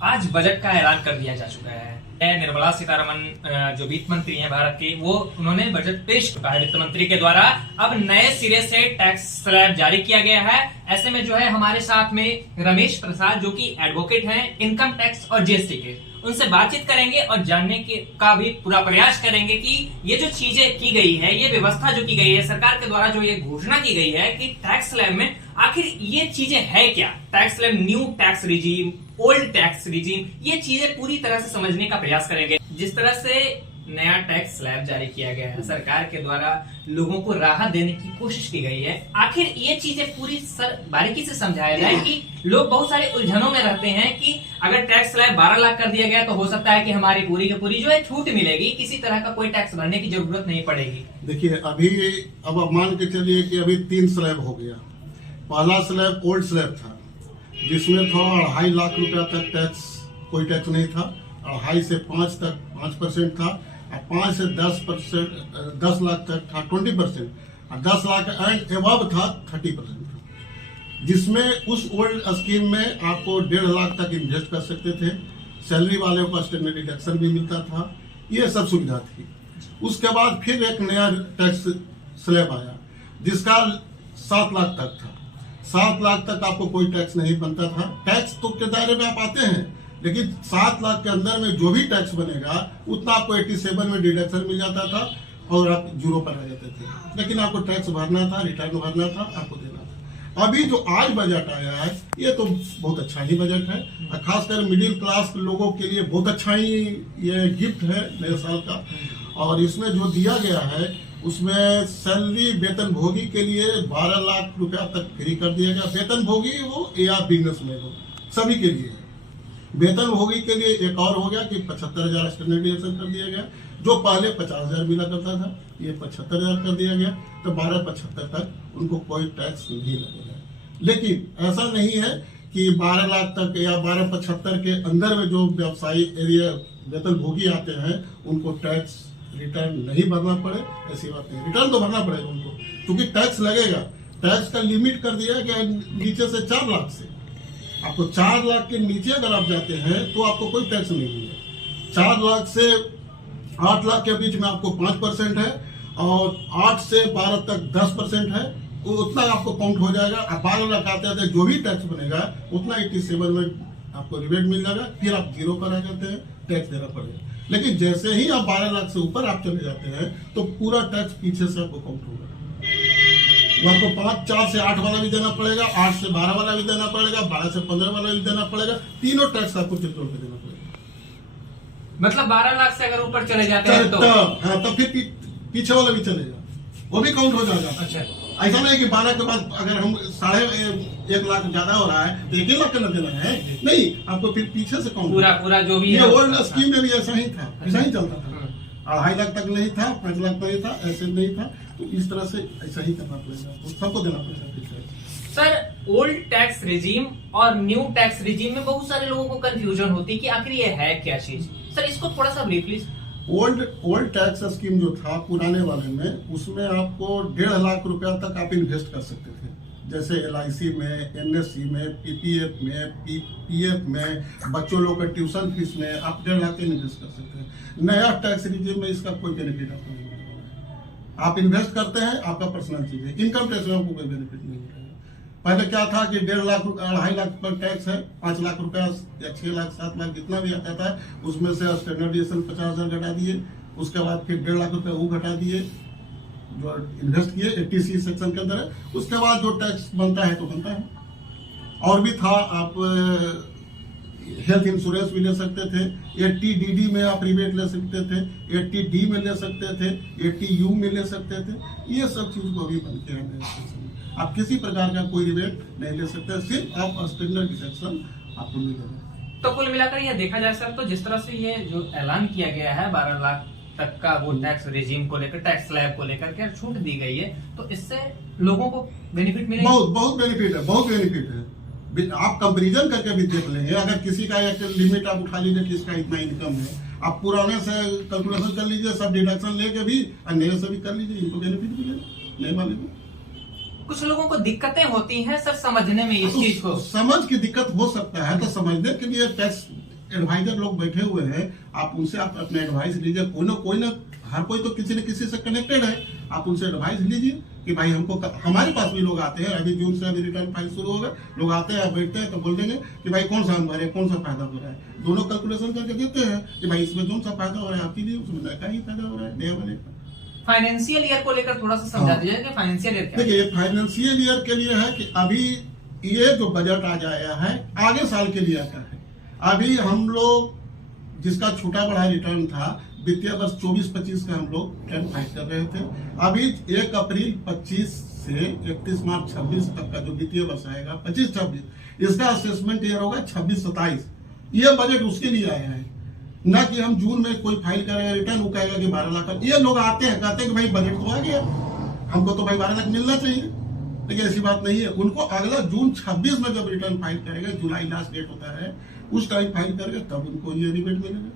आज बजट का ऐलान कर दिया जा चुका है। निर्मला सीतारमन जो वित्त मंत्री हैं भारत की, वो उन्होंने बजट पेश किया है वित्त मंत्री के द्वारा। अब नए सिरे से टैक्स स्लैब जारी किया गया है। ऐसे में जो है हमारे साथ में रमेश प्रसाद जो कि एडवोकेट हैं इनकम टैक्स और जीएसटी के, उनसे बातचीत करेंगे और जानने का भी पूरा प्रयास करेंगे कि ये जो चीजें की गई है, ये व्यवस्था जो की गई है सरकार के द्वारा, जो ये घोषणा की गई है कि टैक्स स्लैब में आखिर ये चीजें है क्या। Tax slab, new tax regime, old tax regime, ये चीजें पूरी तरह से समझने का प्रयास करेंगे। जिस तरह से नया टैक्स स्लैब जारी किया गया है सरकार के द्वारा, लोगों को राहत देने की कोशिश की गई है। आखिर ये चीजें पूरी बारीकी से समझाया जाए कि लोग बहुत सारे उलझनों में रहते हैं कि अगर टैक्स स्लैब 12 लाख कर दिया गया तो हो सकता है कि हमारी पूरी की पूरी जो है छूट मिलेगी, किसी तरह का कोई टैक्स भरने की जरूरत नहीं पड़ेगी। देखिए अब मान के चलिए कि अभी 3 स्लैब हो गया। पहला स्लैब ओल्ड स्लैब था, जिसमें था 2.5 लाख रुपया तक टैक्स, कोई टैक्स नहीं था। 2.5 से 5 तक 5% था, और 5 से 10 लाख तक था 20%, और 10 लाख एंड एबव था 30% था। जिसमें उस ओल्ड स्कीम में आपको 1.5 लाख तक इन्वेस्ट कर सकते थे। सैलरी वाले को स्टैंडर्ड डिडक्शन भी मिलता था, ये सब सुविधा थी। उसके बाद फिर एक नया टैक्स स्लैब आया जिसका 7 लाख तक था। 7 लाख तक आपको कोई टैक्स नहीं बनता था। टैक्स तो के दायरे में आप आते हैं, लेकिन 7 लाख के अंदर में जो भी टैक्स बनेगा उतना आपको 87 में डिडक्शन मिल जाता था और आप 0 पर आ जाते थे। लेकिन आपको टैक्स भरना था, रिटर्न भरना था, आपको देना था। अभी जो आज बजट आया है, ये तो बहुत अच्छा ही बजट है, खासकर मिडिल क्लास लोगों के लिए बहुत अच्छा ही ये गिफ्ट है नए साल का। और इसमें जो दिया गया है उसमें सैलरी वेतन भोगी के लिए 12 लाख रुपया तक फ्री कर दिया गया। वेतन भोगी हो या बिजनेसमैन हो, सभी के लिए। वेतन भोगी के लिए एक और हो गया कि 75,000 स्टैंडर्ड डिडक्शन कर दिया गया। जो पहले 50,000 मिला करता था, ये 75,000 कर दिया गया, तो 12,75,000 तक उनको कोई टैक्स नहीं लगेगा। लेकिन ऐसा नहीं है कि 12 लाख तक या 12,75,000 के अंदर में जो व्यवसायी एरिया वेतन भोगी आते हैं उनको टैक्स रिटर्न नहीं भरना पड़े, ऐसी बात नहीं। रिटर्न तो भरना पड़ेगा उनको, क्योंकि टैक्स लगेगा। टैक्स का लिमिट कर दिया गया नीचे से 4 लाख से। आपको 4 लाख के नीचे अगर आप जाते हैं तो आपको कोई टैक्स नहीं मिलेगा। 4 लाख से 8 लाख के बीच में आपको 5% है, और 8 से 12 तक 10% है, उतना आपको काउंट हो जाएगा। अब 12 लाख आते आते जो भी टैक्स बनेगा उतना 87 में आपको रिबेट मिल जाएगा। फिर आप 0 पर आ जाते हैं, टैक्स देना पड़ेगा। लेकिन जैसे ही आप 12 लाख से ऊपर आप चले जाते हैं तो पूरा टैक्स पीछे से आपको काउंट होगा। आपको 4 से 8 वाला भी देना पड़ेगा, 8 से 12 वाला भी देना पड़ेगा, 12 से 15 वाला भी देना पड़ेगा। तीनों टैक्स आपको चित्रों पे देना पड़ेगा। मतलब 12 लाख से अगर ऊपर चले जाते हैं तो फिर पीछे वाला भी चलेगा, वो भी काउंट हो जाएगा। अच्छा, ऐसा नहीं कि 12 के बाद अगर हम 1.5 लाख ज्यादा हो रहा है तो 1 लाख का न देना है, नहीं, आपको फिर पीछे से काउंट पूरा जो भी है। ओल्ड स्कीम में भी ऐसा ही था, ऐसा ही चलता था। 2.5 लाख तक नहीं था, 5 लाख नहीं था, ऐसे नहीं था। तो इस तरह से ऐसा ही करना पड़ेगा, सबको देना पड़ेगा। सर, ओल्ड टैक्स रिजीम और न्यू टैक्स रिजीम में बहुत सारे लोगों को कंफ्यूजन होती है कि आखिर ये है क्या चीज। सर, इसको थोड़ा सा ब्रीफली। ओल्ड टैक्स स्कीम जो था पुराने वाले में, उसमें आपको 1.5 लाख रुपया तक आप इन्वेस्ट कर सकते थे। जैसे LIC में, NSC में, PPF में, PF में, बच्चों लोग के ट्यूशन फीस में आप 1.5 लाख इन्वेस्ट कर सकते हैं। नया टैक्स रिजीम में इसका कोई बेनिफिट आपको नहीं मिलेगा। आप इन्वेस्ट करते हैं, आपका पर्सनल चीज है। इनकम टैक्स में आपको कोई बेनिफिट नहीं मिलेगा। पहले क्या था कि 1.5 लाख 2.5 लाख पर टैक्स है, 5 लाख रुपया या 6 लाख 7 लाख जितना भी आता था, उसमें से स्टैंडर्ड डिडक्शन 50,000 घटा दिए। उसके बाद फिर 1.5 लाख रुपया वो घटा दिए जो इन्वेस्ट किए, 80C सेक्शन के अंदर है। उसके बाद जो टैक्स बनता है तो बनता है। और भी था, आप हेल्थ इंश्योरेंस भी ले सकते थे, 80DD में आप रिबेट ले सकते थे, 80D में ले सकते थे, 80U में ले सकते थे। ये सब चीज को अभी बन के हैं। आप किसी प्रकार का कोई रिबेट नहीं ले सकते, सिर्फ आप स्टैंडर्ड डिडक्शन आपको मिलेगा। तो कुल मिलाकर यह देखा जाए सर, तो जिस तरह से ये जो ऐलान किया गया है 12 लाख तक का वो टैक्स रिजीम को लेकर, टैक्स स्लैब को लेकर के छूट दी गई है, तो इससे लोगों को बेनिफिट मिलेगा। बहुत बेनिफिट है, बहुत बेनिफिट है। आप कंपेरिजन करके भी देख लेंगे। अगर किसी का एक लिमिट आप उठा लीजिए कि इसका इतना इनकम है, आप पुराने से कैलकुलेशन कर लीजिए, सब डिडक्शन लेके भी और नए से भी कर लीजिए, इनको बेनिफिट मिलेगा नए वाले को। कुछ लोगों को दिक्कतें होती हैं सर समझने में इस चीज को। समझ की दिक्कत हो सकता है, तो समझने के लिए टैक्स एडवाइजर लोग बैठे हुए हैं, आप उनसे आप अपने एडवाइस लीजिए। कोई ना हर कोई तो किसी न किसी से कनेक्टेड है, आप उनसे एडवाइस लीजिए कि भाई हमको हमारे पास भी लोग आते हैं, अभी जून से अभी रिटर्न फाइल शुरू होगा, लोग आते हैं बैठते हैं तो बोल देंगे कि भाई कौन सा हम भरे, कौन सा फायदा हो रहा है, दोनों कैलकुलेशन करके देते हैं कि भाई इसमें कौन सा फायदा हो रहा है आपके लिए, उसमें नया का ही फायदा हो रहा है नया वाले का। फाइनेंशियल ईयर को लेकर थोड़ा सा समझा हाँ। दीजिए कि फाइनेंशियल ईयर क्या है? देखिए फाइनेंशियल ईयर के लिए है कि अभी ये जो बजट आ जाया है आगे साल के लिए आता है। अभी हम लोग जिसका छोटा बड़ा रिटर्न था वित्तीय वर्ष 24-25 का हम लोग रिटर्न फाइल कर रहे थे। अभी 1 अप्रैल 25 से 31 मार्च 26 तक का जो वित्तीय वर्ष आएगा 25-26, इसका असेसमेंट ईयर होगा 26-27। ये बजट उसके लिए आया है, ना कि हम जून में कोई फाइल करेगा रिटर्न, वो कहेगा कि 12 लाख। ये लोग आते हैं कहते हैं कि भाई बजट तो आ गया, हमको तो भाई 12 लाख मिलना चाहिए, लेकिन ऐसी बात नहीं है। उनको अगला जून 26 में जब रिटर्न फाइल करेगा, जुलाई लास्ट डेट होता है, उस टाइम फाइल करेगा तब उनको ये रिबेट मिलेगा।